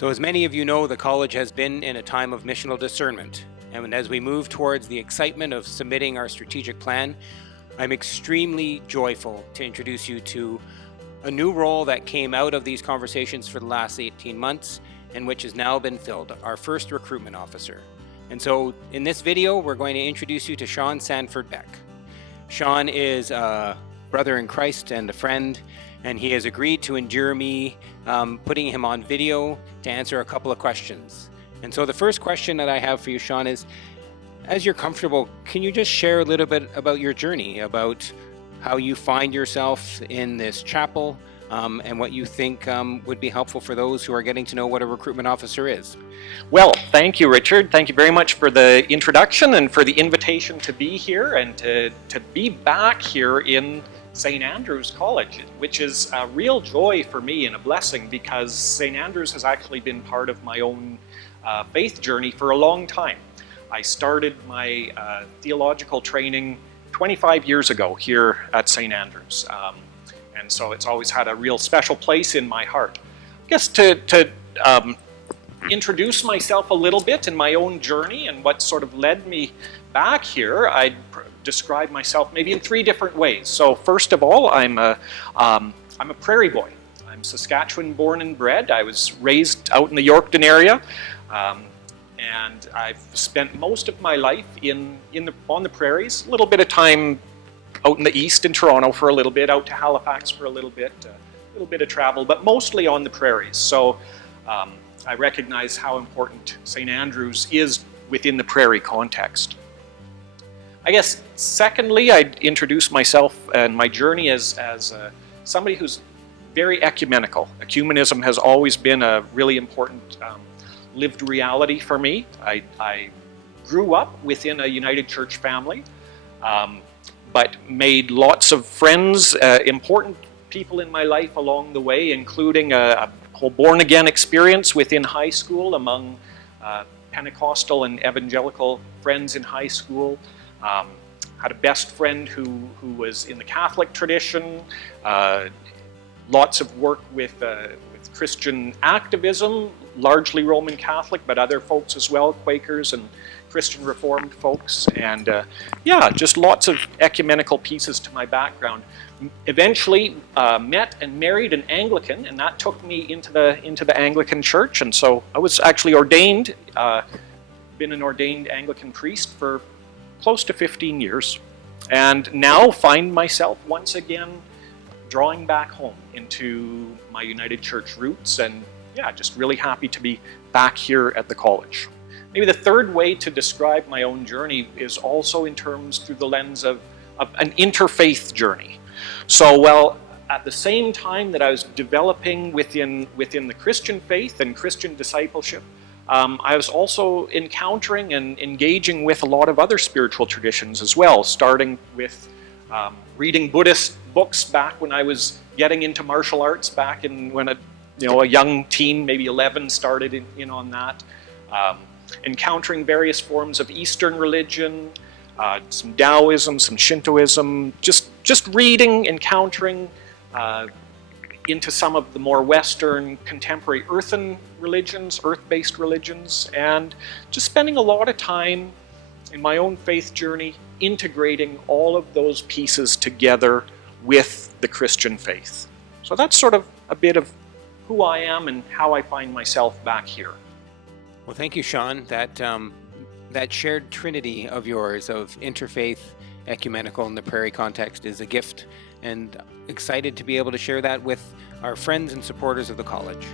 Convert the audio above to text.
So as many of you know, the college has been in a time of missional discernment. And as we move towards the excitement of submitting our strategic plan, I'm extremely joyful to introduce you to a new role that came out of these conversations for the last 18 months and which has now been filled, our first recruitment officer. And so in this video, we're going to introduce you to Shawn Sanford Beck. Shawn is a brother in Christ and a friend, and he has agreed to endure me putting him on video to answer a couple of questions. And so the first question that I have for you, Shawn, is, as you're comfortable, can you just share a little bit about your journey, about how you find yourself in this chapel, and what you think would be helpful for those who are getting to know what a recruitment officer is? Well, thank you, Richard. Thank you very much for the introduction and for the invitation to be here and to be back here in St. Andrew's College, which is a real joy for me and a blessing, because St. Andrew's has actually been part of my own faith journey for a long time. I started my theological training 25 years ago here at St. Andrew's, and so it's always had a real special place in my heart. I guess to introduce myself a little bit in my own journey and what sort of led me back here, I'd describe myself maybe in three different ways. So first of all, I'm a prairie boy. I'm Saskatchewan born and bred. I was raised out in the Yorkton area, and I've spent most of my life on the prairies. A little bit of time out in the east in Toronto for a little bit, out to Halifax for a little bit of travel, but mostly on the prairies. So I recognize how important St. Andrew's is within the prairie context. I guess secondly, I'd introduce myself and my journey as somebody who's very ecumenical. Ecumenism has always been a really important lived reality for me. I grew up within a United Church family, but made lots of friends, important people in my life along the way, including a whole born-again experience within high school among Pentecostal and evangelical friends in high school. Had a best friend who was in the Catholic tradition, lots of work with Christian activism, largely Roman Catholic, but other folks as well, Quakers and Christian Reformed folks, and yeah, just lots of ecumenical pieces to my background. Eventually met and married an Anglican, and that took me into the Anglican Church, and so I was actually ordained, been an ordained Anglican priest for close to 15 years, and now find myself once again drawing back home into my United Church roots, and yeah, just really happy to be back here at the college. Maybe the third way to describe my own journey is also in terms through the lens of an interfaith journey. So, well, at the same time that I was developing within the Christian faith and Christian discipleship, I was also encountering and engaging with a lot of other spiritual traditions as well, starting with reading Buddhist books back when I was getting into martial arts back when a young teen, maybe 11, started in on that. Encountering various forms of Eastern religion, some Taoism, some Shintoism, just reading, encountering into some of the more Western contemporary earth-based religions, and just spending a lot of time in my own faith journey integrating all of those pieces together with the Christian faith. So that's sort of a bit of who I am and how I find myself back here. Well, thank you, Shawn. That shared trinity of yours of interfaith, ecumenical, and the prairie context is a gift, and excited to be able to share that with our friends and supporters of the college.